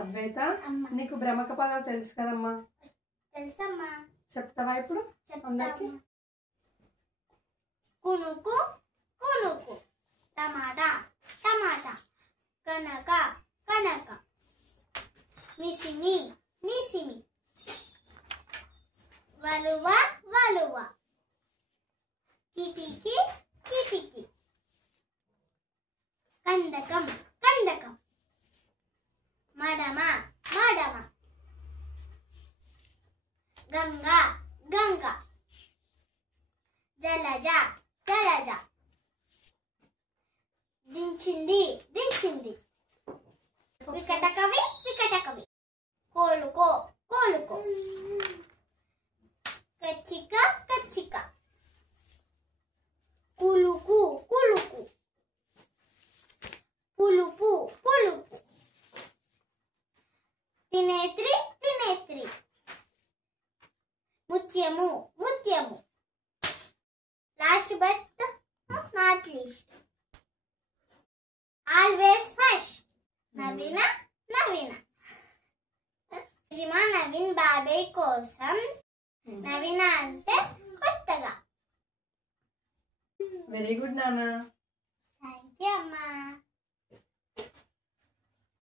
అద్వైత నీకు భ్రమక పదాలు తెలుసు కదమ్మా? తెలుసమ్మా. చెప్తావా ఇప్పుడు అందరికి? కునుకు కునుకు, టమాటా టమాటా, కనక కనక, మిసిమి మిసిమి, వలువ వలువ, కిటికీ కిటికీ, కందకం కందకం, మడమ మడమ, గంగ గంగ, జలజ జలజ, దించింది దించింది, వికటకవి వికటకవి, కోలుకో కోలుకో, కచ్చిక కచ్చిక, కులుకు కులుకు, పులుపు పులుపు, తినేత్రి తినేత్రి, ముత్యము ముత్యము, last but not least, always fresh, నవీన నవీన. ఇది మా నవీన్ బాబాయ్ కోసం. నవీన అంటే కొత్తగా. వెరీ గుడ్ నాన్న. థ్యాంక్ యూ అమ్మా.